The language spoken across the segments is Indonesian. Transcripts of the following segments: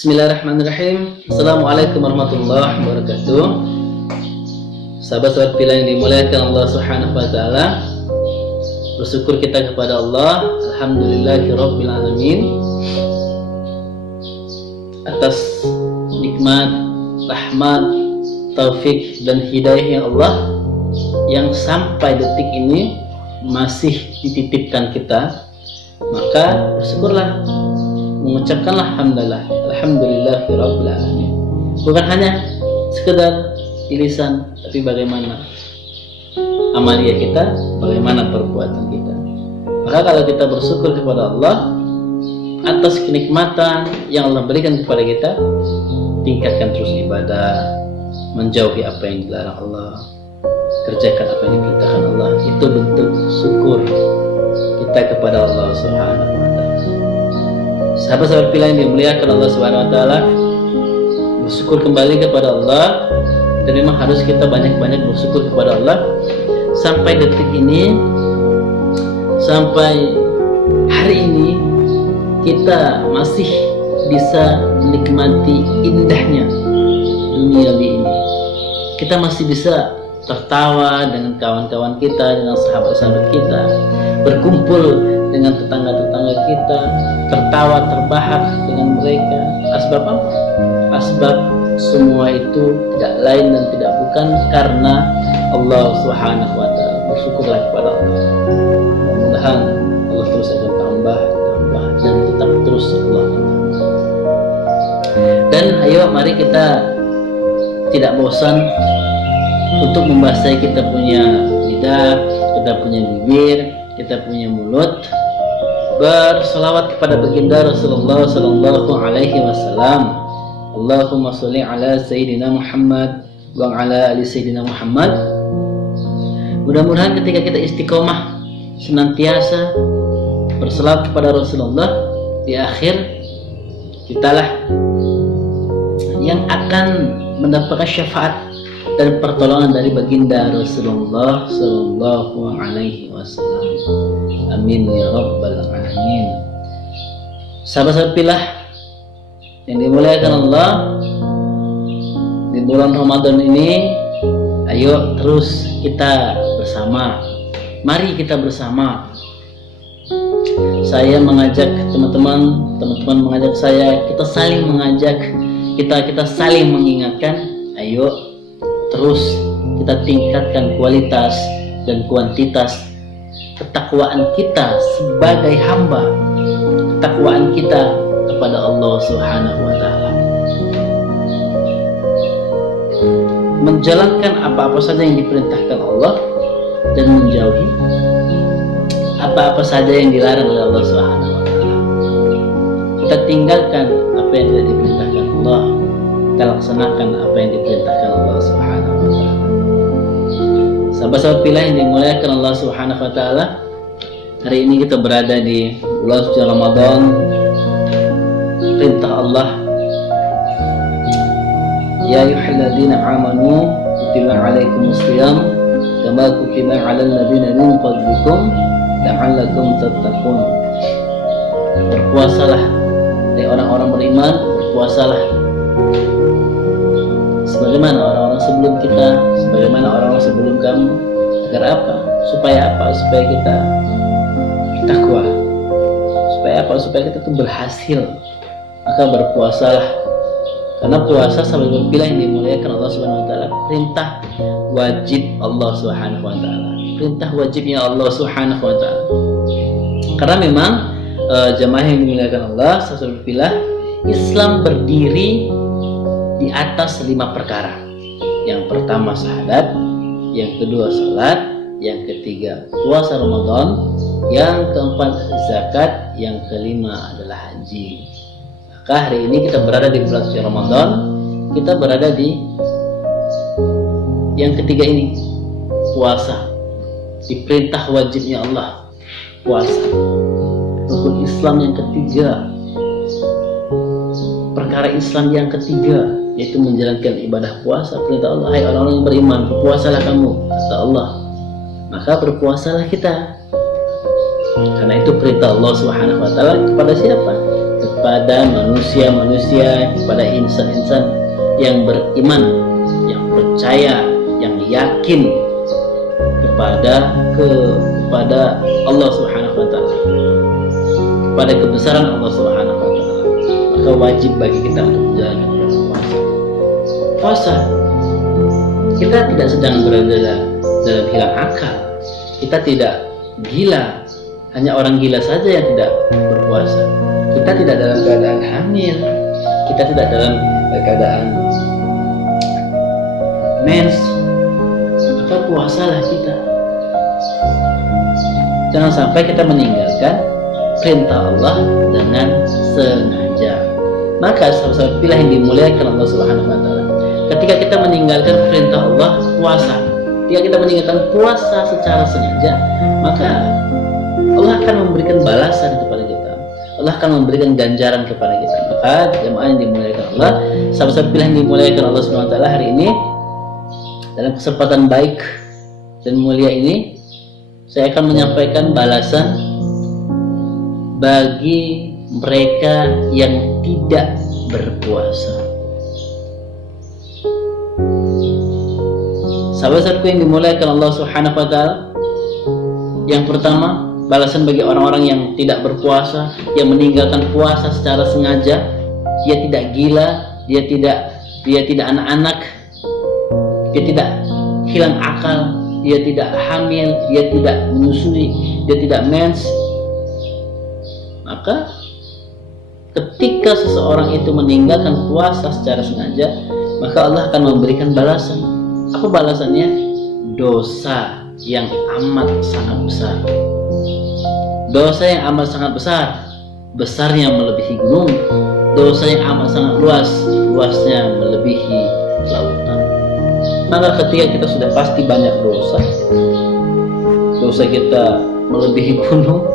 Bismillahirrahmanirrahim. Assalamualaikum warahmatullahi wabarakatuh. Sahabat-sahabat pilihan yang dimuliakan Allah Subhanahu wa taala. Bersyukur kita kepada Allah, alhamdulillahirabbil alamin, atas nikmat, rahmat, taufik dan hidayahnya Allah yang sampai detik ini masih dititipkan kita. Maka bersyukurlah, mengucapkanlah alhamdulillahirabbil alamin. Bukan hanya sekedar di lisan, tapi bagaimana amalia kita, bagaimana perbuatan kita. Maka kalau kita bersyukur kepada Allah atas kenikmatan yang Allah berikan kepada kita, tingkatkan terus ibadah, menjauhi apa yang dilarang Allah, kerjakan apa yang diperintahkan Allah. Itu bentuk syukur kita kepada Allah Subhanahu wa taala. Sahabat-sahabat pilihan yang dimuliakan Allah Subhanahu wa taala, bersyukur kembali kepada Allah, dan memang harus kita banyak-banyak bersyukur kepada Allah. Sampai detik ini, sampai hari ini, kita masih bisa menikmati indahnya dunia ini. Kita masih bisa tertawa dengan kawan-kawan kita, dengan sahabat-sahabat kita, berkumpul dengan tetangga-tetangga kita, tertawa terbahak dengan mereka. Asbab apa? Asbab semua itu tidak lain dan tidak bukan karena Allah Subhanahu wa taala. Bersyukurlah kepada Allah. Mudah-mudahan Allah terus akan tambah dan tetap terus Allah tambah. Dan ayo mari kita tidak bosan untuk membasahi kita punya lidah, kita punya bibir, kita punya mulut, berselawat kepada baginda Rasulullah sallallahu alaihi wasallam. Allahumma sholli ala sayyidina Muhammad wa ala ali sayyidina Muhammad. Mudah-mudahan ketika kita istiqomah senantiasa berselawat kepada Rasulullah, di akhir kitalah yang akan mendapatkan syafaat dan pertolongan dari baginda Rasulullah sallallahu alaihi wasallam. Amin ya rabbal alamin. Sahabat-sahabat pilah yang dimuliakan Allah, di bulan Ramadan ini, ayo terus kita bersama. Mari kita bersama. Saya mengajak teman-teman mengajak saya, kita saling mengajak, kita saling mengingatkan. Ayo terus kita tingkatkan kualitas dan kuantitas ketakwaan kita sebagai hamba, ketakwaan kita kepada Allah Subhanahu wa taala. Menjalankan apa-apa saja yang diperintahkan Allah dan menjauhi apa-apa saja yang dilarang oleh Allah Subhanahu wa taala. Kita tinggalkan apa yang tidak diperintahkan Allah, kita laksanakan apa yang diperintahkan Allah Subhanahu wa taala. Sahabat-sahabat pilihan yang dimuliakan Allah Subhanahu wa taala, hari ini kita berada di bulan suci Ramadan. Perintah Allah, ya ayyuhalladzina amanu kutiba alaikumusiyam kama kutiba alal ladzina min qablikum la'allakum tattaqun. Berpuasalah, hai orang-orang beriman, berpuasalah sebagaimana orang-orang sebelum kita, sebagaimana orang-orang sebelum kamu. Agar apa? Supaya apa? Supaya kita takwa. Supaya apa? Supaya kita tuh berhasil. Maka berpuasalah, karena puasa sahabat berpilah yang dimuliakan Allah Subhanahu wa taala, perintah wajib Allah Subhanahu wa taala, perintah wajibnya Allah Subhanahu wa taala. Karena memang jamaah yang dimuliakan Allah, sahabat berpilah, Islam berdiri di atas 5 perkara. Yang pertama syahadat, yang kedua salat, yang ketiga puasa Ramadan, yang keempat zakat, yang kelima adalah haji. Maka hari ini kita berada di bulan suci Ramadan, kita berada di yang ketiga ini, puasa. Diperintah wajibnya Allah, puasa. Rukun Islam yang ketiga, perkara Islam yang ketiga, yaitu menjalankan ibadah puasa. Perintah Allah, hai orang-orang yang beriman, berpuasalah kamu, kata Allah. Maka berpuasalah kita, karena itu perintah Allah Subhanahu wa taala kepada siapa? kepada manusia-manusia, kepada insan-insan yang beriman, yang percaya, yang yakin kepada Allah Subhanahu wa taala, kepada kebesaran Allah Subhanahu wa taala. Maka wajib bagi kita untuk menjalankan puasa. Puasa, kita tidak sedang berada dalam hilang akal. Kita tidak gila. Hanya orang gila saja yang tidak berpuasa. Kita tidak dalam keadaan hamil. Kita tidak dalam keadaan mens. Maka puasalah kita. Jangan sampai kita meninggalkan perintah Allah dengan sengaja. Maka sahabat pilih yang dimuliakan Allah Subhanahu wa taala, ketika kita meninggalkan perintah Allah puasa, ketika kita meninggalkan puasa secara sengaja, maka Allah akan memberikan balasan kepada kita. Allah akan memberikan ganjaran kepada kita. Maka jemaah yang dimuliakan Allah, sahabat pilihan yang dimuliakan Allah Subhanahu wa taala, hari ini dalam kesempatan baik dan mulia ini, saya akan menyampaikan balasan bagi mereka yang tidak berpuasa. Sahabat-sahabatku yang dimuliakan Allah Subhanahu wa taala, yang pertama, balasan bagi orang-orang yang tidak berpuasa, yang meninggalkan puasa secara sengaja. Dia tidak gila, dia tidak anak-anak, dia tidak hilang akal, dia tidak hamil, dia tidak menyusui, dia tidak mens. Maka ketika seseorang itu meninggalkan puasa secara sengaja, maka Allah akan memberikan balasan. Apa balasannya? Dosa yang amat sangat besar. Dosa yang amat sangat besar, besarnya melebihi gunung. Dosa yang amat sangat luas, luasnya melebihi lautan. Maka ketika kita sudah pasti banyak dosa, dosa kita melebihi gunung,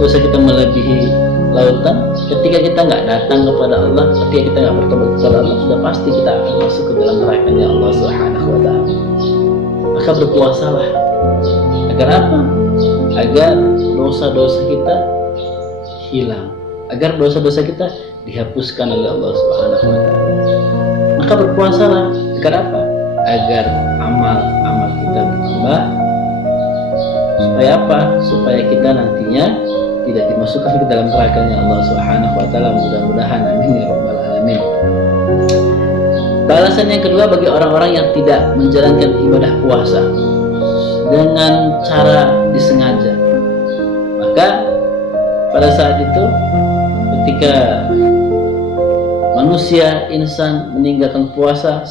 dosa kita melebihi lautan, ketika kita nggak datang kepada Allah, ketika kita nggak bertobat kepada Allah, sudah pasti kita akan masuk ke dalam nerakanya Allah Subhanahu wa taala. Maka berpuasalah. Agar apa? Agar dosa-dosa kita hilang, agar dosa-dosa kita dihapuskan oleh Allah Subhanahu wa taala. Maka berpuasalah. Agar apa? Agar amal-amal kita bertambah. Supaya apa? Supaya kita nantinya tidak dimasukkan ke dalam nerakanya Allah Subhanahu wa taala. Mudah-mudahan, amin ya rabbal alamin. Balasan yang kedua bagi orang-orang yang tidak menjalankan ibadah puasa dengan cara disengaja. Maka pada saat itu, ketika manusia, insan meninggalkan puasa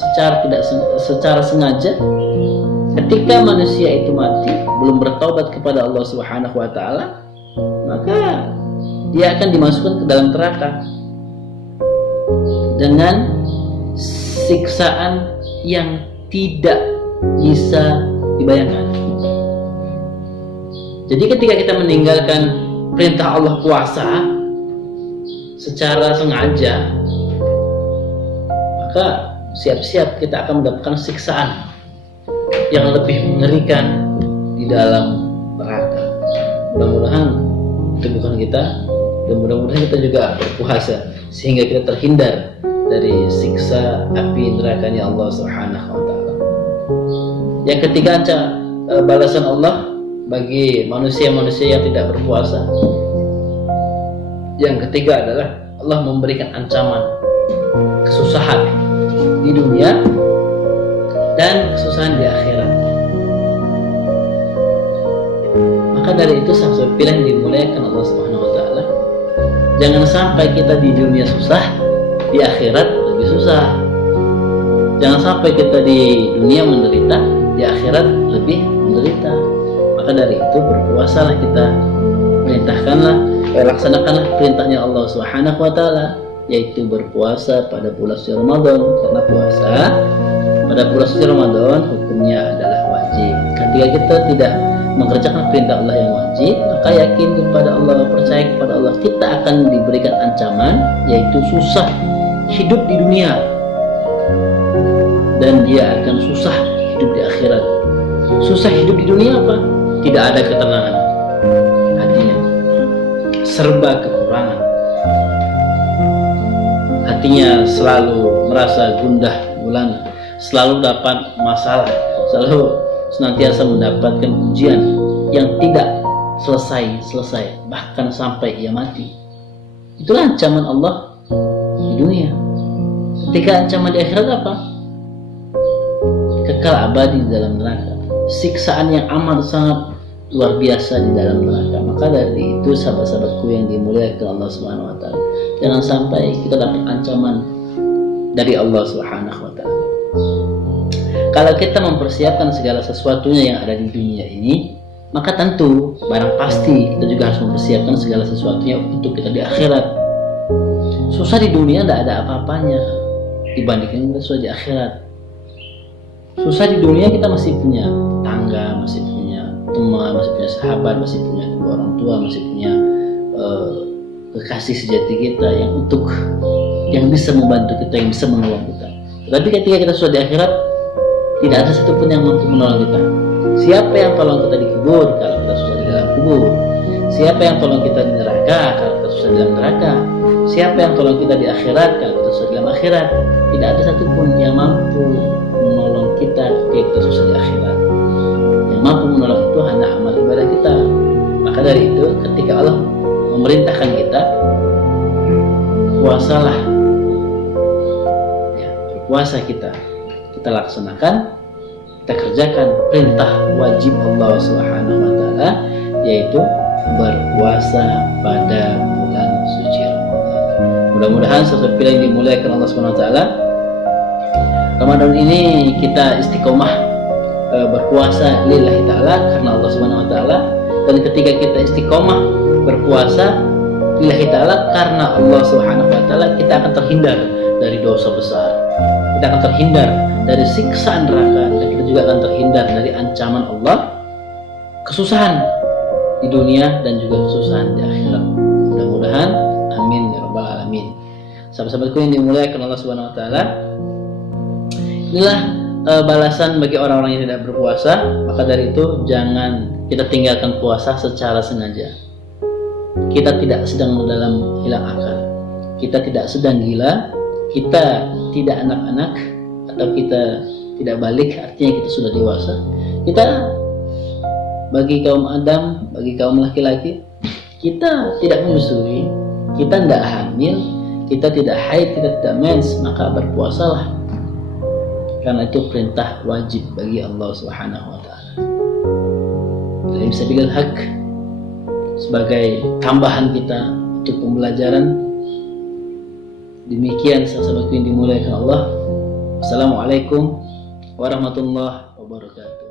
secara sengaja, ketika manusia itu mati belum bertaubat kepada Allah Subhanahu wa taala, maka dia akan dimasukkan ke dalam neraka dengan siksaan yang tidak bisa dibayangkan. Jadi ketika kita meninggalkan perintah Allah puasa secara sengaja, maka siap-siap kita akan mendapatkan siksaan yang lebih mengerikan di dalam neraka. Mudah-mudahan itu bukan kita, dan mudah-mudahan kita juga berpuasa sehingga kita terhindar dari siksa api nerakanya Allah Subhanahu wa taala. Yang ketiga, balasan Allah bagi manusia-manusia yang tidak berpuasa. Yang ketiga adalah Allah memberikan ancaman kesusahan di dunia dan kesusahan di akhirat. Maka dari itu sahabat pilihan dimuliakan Allah Subhanahu wa taala, jangan sampai kita di dunia susah, di akhirat lebih susah. Jangan sampai kita di dunia menderita, di akhirat lebih menderita. Maka dari itu berpuasalah kita, laksanakanlah perintahnya Allah Subhanahu wa taala, yaitu berpuasa pada bulan suci Ramadan. Karena puasa pada bulan suci Ramadan hukumnya adalah wajib. Ketika kita tidak mengerjakan perintah Allah yang wajib, maka yakin kepada Allah, percaya kepada Allah, kita akan diberikan ancaman, yaitu susah hidup di dunia, dan dia akan susah hidup di akhirat. Susah hidup di dunia apa? Tidak ada ketenangan hatinya, serba kekurangan. hatinya selalu merasa gundah gulana, selalu dapat masalah, selalu senantiasa mendapatkan ujian yang tidak selesai, bahkan sampai ia mati. Itulah ancaman Allah di dunia. Ketika ancaman di akhirat apa? Kekal abadi di dalam neraka, siksaan yang amat sangat luar biasa di dalam neraka. Maka dari itu sahabat-sahabatku yang dimuliakan Allah Subhanahu wa taala, jangan sampai kita dapat ancaman dari Allah Subhanahu wa taala. Kalau kita mempersiapkan segala sesuatunya yang ada di dunia ini, maka tentu barang pasti kita juga harus mempersiapkan segala sesuatunya untuk kita di akhirat. Susah di dunia tidak ada apa-apanya dibandingkan kita susah di akhirat. Susah di dunia kita masih punya tangga, masih punya teman, masih punya sahabat, masih punya kedua orang tua, masih punya kekasih sejati kita yang bisa membantu kita, yang bisa menolong kita. Tapi ketika kita sudah di akhirat, tidak ada satupun yang mampu menolong kita. Siapa yang tolong kita di kubur kalau kita susah di dalam kubur? Siapa yang tolong kita di neraka kalau kita susah di dalam neraka? Siapa yang tolong kita di akhirat kalau kita susah di dalam akhirat? Tidak ada satupun yang mampu menolong kita ketika kita susah di akhirat. Yang mampu menolong itu hanya amal ibadah kita. Maka dari itu ketika Allah memerintahkan kita, puasalah, ya, berpuasa kita laksanakan, kita kerjakan perintah wajib Allah Subhanahu wa taala, yaitu berpuasa pada bulan suci Ramadan. Mudah-mudahan sesuatu yang dimuliakan Allah Subhanahu wa taala, Ramadan ini kita istiqomah berpuasa lillahi taala karena Allah Subhanahu wa taala, dan ketika kita istiqomah berpuasa lillahi taala karena Allah Subhanahu wa taala, kita akan terhindar dari dosa besar. Kita akan terhindar dari siksaan neraka, dan kita juga akan terhindar dari ancaman Allah, kesusahan di dunia dan juga kesusahan di akhirat. Mudah-mudahan, amin ya rabbal alamin. Sahabat-sahabatku yang dimuliakan Allah Subhanahu wa taala, inilah balasan bagi orang-orang yang tidak berpuasa. Maka dari itu jangan kita tinggalkan puasa secara sengaja. Kita tidak sedang dalam hilang akal, kita tidak sedang gila, kita tidak anak-anak, atau kita tidak balik, artinya kita sudah dewasa. Kita bagi kaum Adam, bagi kaum laki-laki, kita tidak menyusui, kita tidak hamil, kita tidak haid, kita tidak mens, maka berpuasalah, karena itu perintah wajib bagi Allah Subhanahu wa taala. Dari sabilil haq, sebagai tambahan kita untuk pembelajaran. Demikian sahabat yang dimuliakan Allah. Assalamualaikum warahmatullahi wabarakatuh.